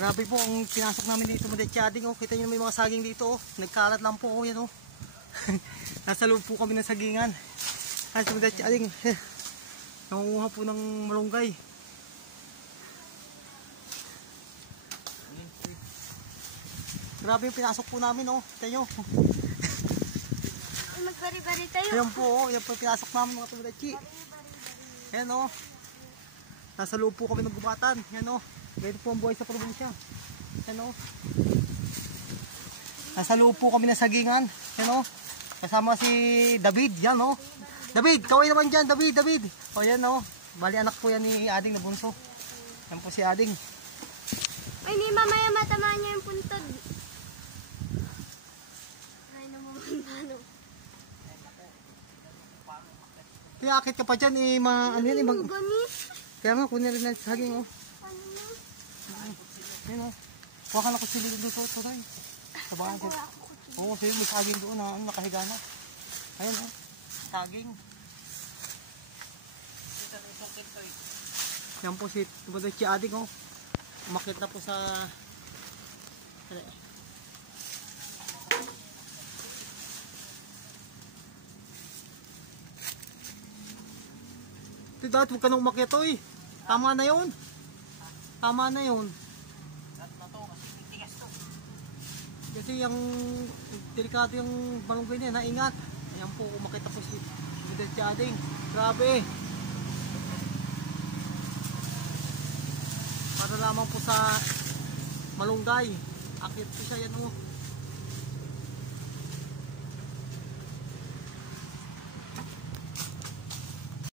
Grabe po ang pinasok namin dito mga detsyading. Oh. Kita nyo may mga saging dito. Oh. Nagkalat lang po. Oh, yan, oh. Nasa loob po kami ng sagingan. Ay, mga detsyading. Nangunguha po ng malunggay. Grabe yung pinasok po namin. Oh. Kita nyo. Magbari-bari tayo. Ayan po. Oh. Yan po yung pinasok namin mga tumadetsi. Ayan, oh. Nasa loob po kami ng gubatan. Yan, oh. Ganito po ang buhay sa probinsya. Yan, oh. Nasa loob po kami ng sagingan. Yan, oh. Kasama si David. Yan, oh. David, kaway naman dyan. David. O, yan, oh. Bali anak po yan ni Ading na bunso. Yan po si Ading. Ay, ni mamaya matamaan niya yung puntod. Ay, namumunta, no. Kaya akit ka pa dyan, eh, ano yan, eh, kaya nga, kunin rin natin saging, oh. Ayun, oh. Huwag ka na kutsili dito, tuloy. Sa bahay. Oo, sa'yo, may saging doon na nakahiga na. Ayun, oh. Saging. Yan po si Tumadetsi Ading, oh. Umakit na po sa... Ito dahil huwag ka nang umakit, oy. Tama na yun. Tama na yun. Kasi yung delikado yung malunggay niya, naingat. Ayan po, umakit po si Tumadetsi Ading. Grabe. Para lamang po sa malunggay. Akit po siya yan, oh.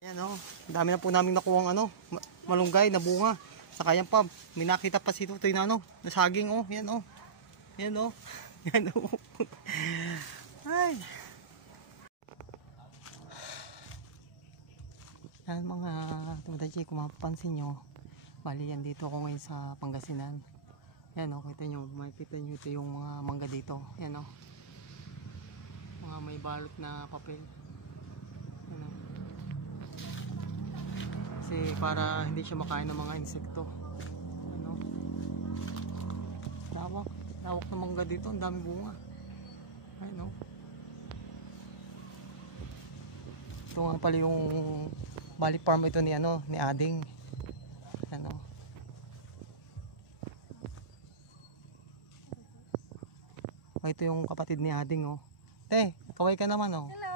Ayan, oh. Dami na po namin nakuha ng malunggay na bunga. Saka yan pa, may nakita pa si Tutoy na na saging, oh. Yan, oh. Yan, oh. Yan, oh. Ay. Yan mga Tumadetsi, kung mapapansin nyo, bali yan dito ako ngayon sa Pangasinan. Yan, oh. Makikita nyo ito yung mga mangga dito. Yan, oh. Mga may balot na papel. Yan, oh. Kasi para hindi siya makain ng mga insekto. Ano? Lawak na mangga dito, ang dami bunga. Ayun, oh. Ito nga pala yung bali farm ito ni ni Ading. Ano? Oh, ito yung kapatid ni Ading, oh. Te, kaway ka naman, oh. Hello.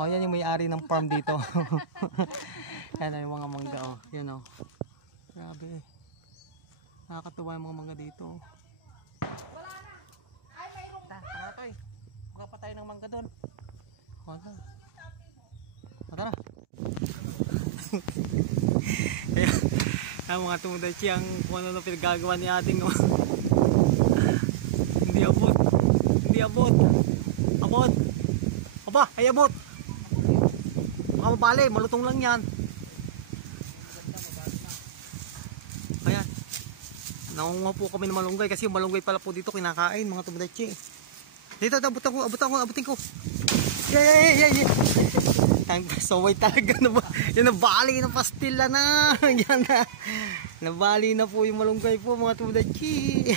Oh, yan yung may-ari ng farm dito. Yan yung mga mangga, oh. Yan, oh. Grabe. Nakakatuwa yung mga mangga dito. Wala na. Ay, mayroon pa. Tara, toy. Buka pa tayo ng mangga doon. Oh, tara. Oh, tara. Ayan, mga Tumadetsi, ang kung ano na pinagagawa ni Ading, no? Hindi abot. Hindi abot. Abot. Aba, ay abot. Baka mabali, malutong lang yan. Ayan. Nangunguha po kami ng malunggay kasi yung malunggay pala po dito kinakain, mga Tumadetsi. Dito, abutin ko. Yeah. Saway talaga na ba? Yan, nabali ng pastila na. Yan na. Nabali na po yung malunggay po, mga Tumadetsi.